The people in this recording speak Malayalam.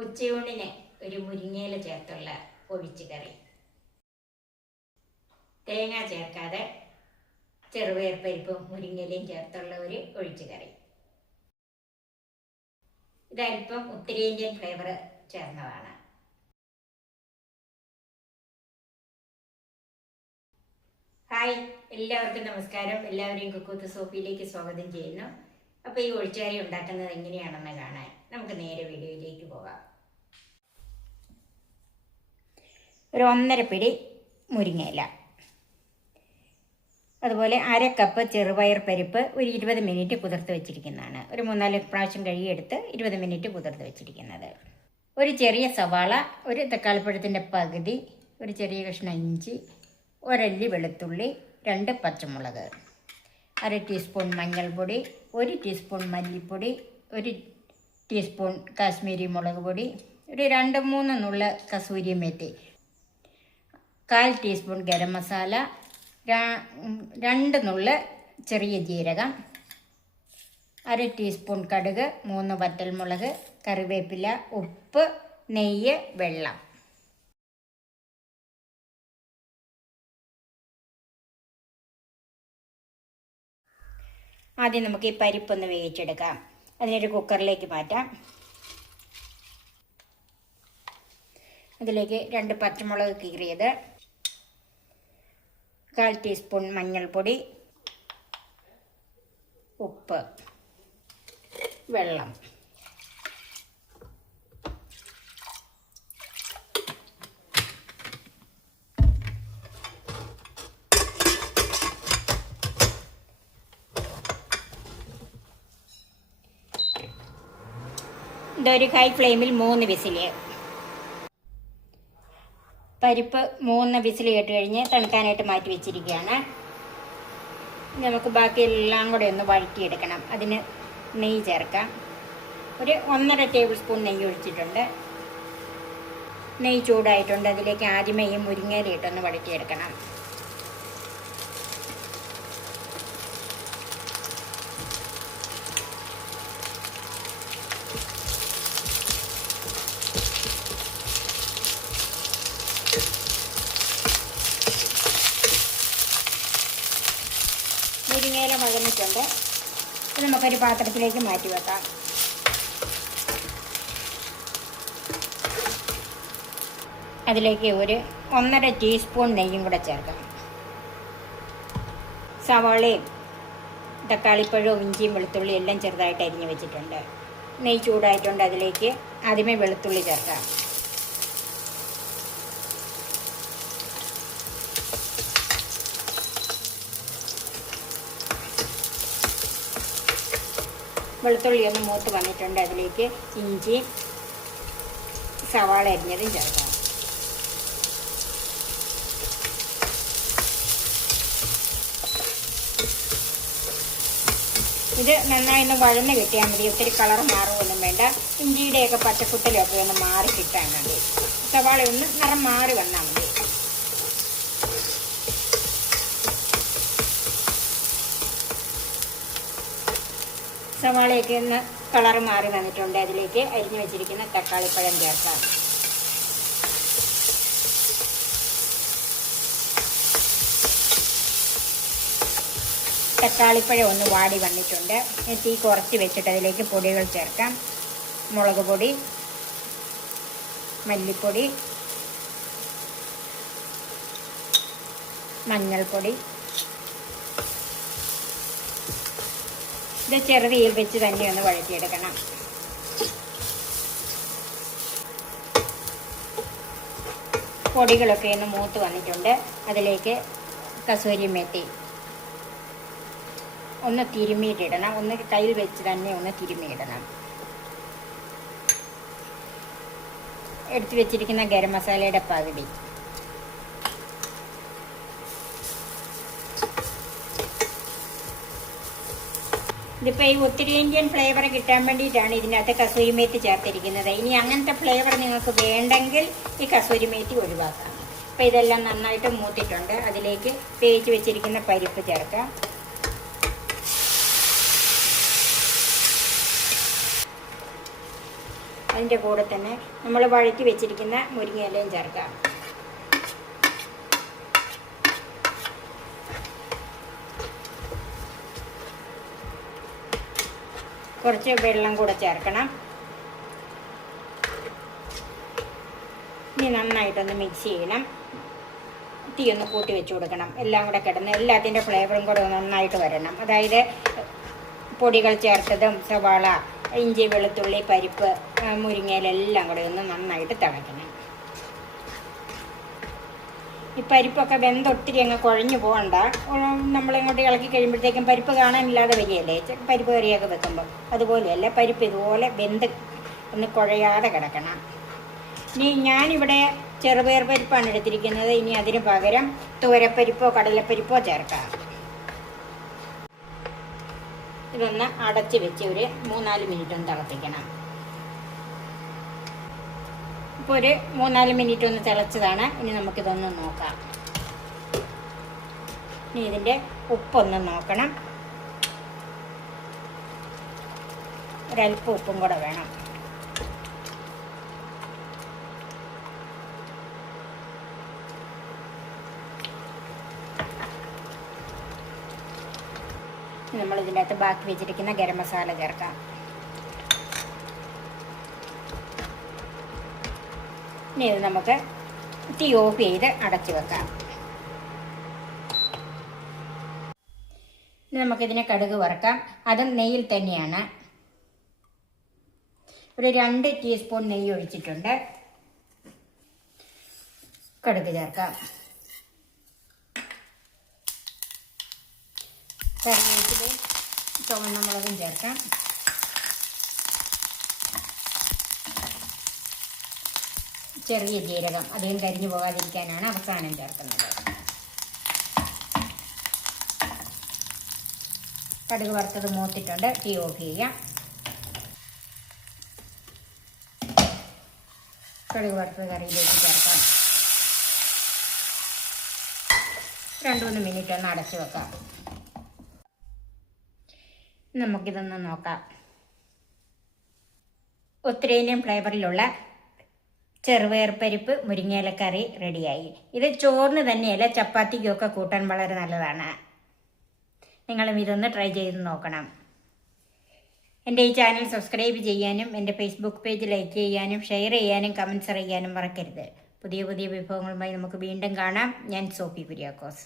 ഉച്ചയൂണിന് ഒരു മുരിങ്ങയില ചേർത്തുള്ള ഒഴിച്ചു കറി. തേങ്ങ ചേർക്കാതെ ചെറുപയർ പരിപ്പും മുരിങ്ങയിലയും ചേർത്തുള്ള ഒരു ഒഴിച്ചു കറി. ഇതല്പം ഉത്തരേന്ത്യൻ ഫ്ലേവർ ചേർന്നതാണ്. ഹായ്, എല്ലാവർക്കും നമസ്കാരം. എല്ലാവരെയും കുക്ക് വിത്ത് സോഫിയിലേക്ക് സ്വാഗതം ചെയ്യുന്നു. അപ്പോൾ ഈ ഒഴിച്ചുകറി ഉണ്ടാക്കുന്നത് എങ്ങനെയാണെന്ന് കാണാൻ നമുക്ക് നേരെ വീഡിയോയിലേക്ക് പോകാം. ഒരു 1.5 പിടി മുരിങ്ങയില, അതുപോലെ 1/2 കപ്പ് ചെറുപയർ പരിപ്പ് ഒരു 20 മിനിറ്റ് കുതിർത്ത് വെച്ചിരിക്കുന്നതാണ്. ഒരു 3-4 പ്രാവശ്യം കഴുകിയെടുത്ത് 20 മിനിറ്റ് കുതിർത്ത് വെച്ചിരിക്കുന്നത്. ഒരു ചെറിയ സവാള, ഒരു തക്കാളിപ്പഴത്തിൻ്റെ പകുതി, ഒരു ചെറിയ കഷ്ണം ഇഞ്ചി, ഒരല്ലി വെളുത്തുള്ളി, 2 പച്ചമുളക്, 1/2 ടീസ്പൂൺ മഞ്ഞൾപ്പൊടി, 1 ടീസ്പൂൺ മല്ലിപ്പൊടി, 1 ടീസ്പൂൺ കാശ്മീരി മുളക് പൊടി, ഒരു 2-3 നുള്ള കസൂരി മേത്തി, 1/4 ടീസ്പൂൺ ഗരം മസാല, 2 നുള്ള ചെറിയ ജീരകം, 1/2 ടീസ്പൂൺ കടുക്, 3 വറ്റൽമുളക്, കറിവേപ്പില, ഉപ്പ്, നെയ്യ്, വെള്ളം. ആദ്യം നമുക്ക് ഈ പരിപ്പൊന്ന് വേവിച്ചെടുക്കാം. അതിനൊരു കുക്കറിലേക്ക് മാറ്റാം. അതിലേക്ക് 2 പച്ചമുളക് കീറിയത്, 1/4 ടീസ്പൂൺ മഞ്ഞൾപ്പൊടി, ഉപ്പ്, വെള്ളം. ഇതൊരു ഹൈ ഫ്ലെയിമിൽ 3 വിസില്. പരിപ്പ് 3 വിസിൽ കേട്ട് കഴിഞ്ഞ് തണുക്കാനായിട്ട് മാറ്റി വെച്ചിരിക്കുകയാണ്. നമുക്ക് ബാക്കി എല്ലാം കൂടെ ഒന്ന് വഴറ്റിയെടുക്കണം. അതിന് നെയ്യ് ചേർക്കാം. ഒരു 1.5 ടേബിൾ സ്പൂൺ നെയ്യ് ഒഴിച്ചിട്ടുണ്ട്. നെയ്യ് ചൂടായിട്ടുണ്ട്. അതിലേക്ക് ആദ്യമേ ഈ മുരിങ്ങയില ഇട്ടൊന്ന് വഴറ്റിയെടുക്കണം. മുരിങ്ങയില വഴന്നിട്ടുണ്ട്. ഇത് നമുക്കൊരു പാത്രത്തിലേക്ക് മാറ്റി വെക്കാം. അതിലേക്ക് ഒരു 1.5 ടീസ്പൂൺ നെയ്യും കൂടെ ചേർക്കാം. സവാളയും തക്കാളിപ്പഴവും ഇഞ്ചിയും വെളുത്തുള്ളി എല്ലാം ചെറുതായിട്ട് അരിഞ്ഞ് വെച്ചിട്ടുണ്ട്. നെയ്യ് ചൂടായിട്ടുണ്ട്. അതിലേക്ക് ആദ്യമേ വെളുത്തുള്ളി ചേർക്കാം. വെളുത്തുള്ളി ഒന്ന് മൂത്ത് വന്നിട്ടുണ്ട്. അതിലേക്ക് ഇഞ്ചി, സവാള അരിഞ്ഞതും ചേർക്കാം. ഇത് നന്നായി ഒന്ന് വഴന്ന് കിട്ടിയാൽ മതി. ഒത്തിരി കളർ മാറുമൊന്നും വേണ്ട. ഇഞ്ചിയുടെയൊക്കെ പച്ചക്കുത്തലൊക്കെ ഒന്ന് മാറി കിട്ടാൻ മതി. സവാള ഒന്ന് നിറം മാറി വന്നാൽ മതി. സവാളയൊക്കെ ഒന്ന് കളർ മാറി വന്നിട്ടുണ്ട്. അതിലേക്ക് അരിഞ്ഞു വെച്ചിരിക്കുന്ന തക്കാളിപ്പഴം ചേർക്കാം. തക്കാളിപ്പഴം ഒന്ന് വാടി വന്നിട്ടുണ്ട്. തീ കുറച്ച് വെച്ചിട്ട് അതിലേക്ക് പൊടികൾ ചേർക്കാം. മുളക് പൊടി, മല്ലിപ്പൊടി, മഞ്ഞൾപ്പൊടി. ഇത് ചെറുതീയിൽ വെച്ച് തന്നെ ഒന്ന് വഴറ്റിയെടുക്കണം. പൊടികളൊക്കെ ഒന്ന് മൂത്ത് വന്നിട്ടുണ്ട്. അതിലേക്ക് കസൂരി മേത്തി ഒന്ന് തിരുമ്മിയിട്ടിടണം. ഒന്ന് കയ്യിൽ വെച്ച് തന്നെ ഒന്ന് തിരുമ്മിയിടണം. എടുത്തു വെച്ചിരിക്കുന്ന ഗരം മസാലയുടെ പകുതി, ഇതിപ്പോൾ ഈ ഉത്തരേന്ത്യൻ ഫ്ലേവർ കിട്ടാൻ വേണ്ടിയിട്ടാണ് ഇതിനകത്ത് കസൂരി മേത്തി ചേർത്തിരിക്കുന്നത്. ഇനി അങ്ങനത്തെ ഫ്ലേവർ നിങ്ങൾക്ക് വേണ്ടെങ്കിൽ ഈ കസൂരി മേത്തി ഒഴിവാക്കാം. അപ്പോൾ ഇതെല്ലാം നന്നായിട്ട് മൂത്തിട്ടുണ്ട്. അതിലേക്ക് വേവിച്ച് വെച്ചിരിക്കുന്ന പരിപ്പ് ചേർക്കാം. അതിൻ്റെ കൂടെ തന്നെ നമ്മൾ വഴറ്റി വെച്ചിരിക്കുന്ന മുരിങ്ങയിലയും ചേർക്കാം. കുറച്ച് വെള്ളം കൂടെ ചേർക്കണം. ഇനി നന്നായിട്ടൊന്ന് മിക്സ് ചെയ്യണം. തീ ഒന്ന് കൂട്ടി വെച്ച് കൊടുക്കണം. എല്ലാം കൂടെ കിടന്ന് എല്ലാത്തിൻ്റെ ഫ്ലേവറും കൂടെ നന്നായിട്ട് വരണം. അതായത് പൊടികൾ ചേർത്തതും സവാള, ഇഞ്ചി, വെളുത്തുള്ളി, പരിപ്പ്, മുരിങ്ങയിലെല്ലാം കൂടെ ഒന്ന് നന്നായിട്ട് തിളയ്ക്കണം. ഈ പരിപ്പൊക്കെ വെന്തൊത്തിരി അങ്ങ് കുഴഞ്ഞു പോകണ്ട. നമ്മളിങ്ങോട്ട് ഇളക്കി കഴിയുമ്പോഴത്തേക്കും പരിപ്പ് കാണാനില്ലാതെ വരികയല്ലേ പരിപ്പ് കറിയൊക്കെ വെക്കുമ്പോൾ. അതുപോലെയല്ല, പരിപ്പ് ഇതുപോലെ വെന്ത് ഒന്ന് കുഴയാതെ കിടക്കണം. ഇനി ഞാനിവിടെ ചെറുപയർ പരിപ്പാണ് എടുത്തിരിക്കുന്നത്. ഇനി അതിന് പകരം തുവരപ്പരിപ്പോ കടലപ്പരിപ്പോ ചേർക്കാം. ഇതൊന്ന് അടച്ച് വെച്ച് ഒരു 3-4 മിനിറ്റ് ഒന്ന് തിളപ്പിക്കണം. ഇപ്പോൾ ഒരു 3-4 മിനിറ്റ് ഒന്ന് തിളച്ചതാണ്. ഇനി നമുക്കിതൊന്ന് നോക്കാം. ഇനി ഇതിൻ്റെ ഉപ്പൊന്ന് നോക്കണം. ഒരല്പം ഉപ്പും കൂടെ വേണം. നമ്മൾ ഇതിൻ്റെ അകത്ത് ബാക്കി വെച്ചിരിക്കുന്ന ഗരം മസാല ചേർക്കാം. ഇനി ഇത് നമുക്ക് തീ ഓഫ് ചെയ്ത് അടച്ചു വെക്കാം. ഇനി നമുക്കിതിനെ കടുക് വറുക്കാം. അതും നെയ്യിൽ തന്നെയാണ്. ഒരു 2 ടീസ്പൂൺ നെയ്യ് ഒഴിച്ചിട്ടുണ്ട്. കടുക് ചേർക്കാം. കറിവേപ്പിലയും ചുവന്ന മുളകും ചേർക്കാം. ചെറിയ ജീരകം അധികം കരിഞ്ഞു പോകാതിരിക്കാനാണ് അവസാനം ചേർക്കുന്നത്. കടുക് വറുത്തത് മൂത്തിട്ടുണ്ട്. തീ ഓഫ് ചെയ്യാം. കടുക് വറുത്തത് കറിയിലേക്ക് ചേർക്കാം. 2-3 മിനിറ്റ് ഒന്ന് അടച്ചു വെക്കാം. നമുക്കിതൊന്ന് നോക്കാം. ഉത്തരേന്ത്യൻ ഫ്ലേവറിലുള്ള ചെറുപയർ പരിപ്പ് മുരിങ്ങയിലക്കറി റെഡിയായി. ഇത് ചോറിന് തന്നെയല്ല, ചപ്പാത്തിക്കൊക്കെ കൂട്ടാൻ വളരെ നല്ലതാണ്. നിങ്ങളും ഇതൊന്ന് ട്രൈ ചെയ്ത് നോക്കണം. എൻ്റെ ഈ ചാനൽ സബ്സ്ക്രൈബ് ചെയ്യാനും എൻ്റെ ഫേസ്ബുക്ക് പേജ് ലൈക്ക് ചെയ്യാനും ഷെയർ ചെയ്യാനും കമൻറ്റ്സ് അറിയാനും മറക്കരുത്. പുതിയ പുതിയ വിഭവങ്ങളുമായി നമുക്ക് വീണ്ടും കാണാം. ഞാൻ സോഫി കുര്യാക്കോസ്.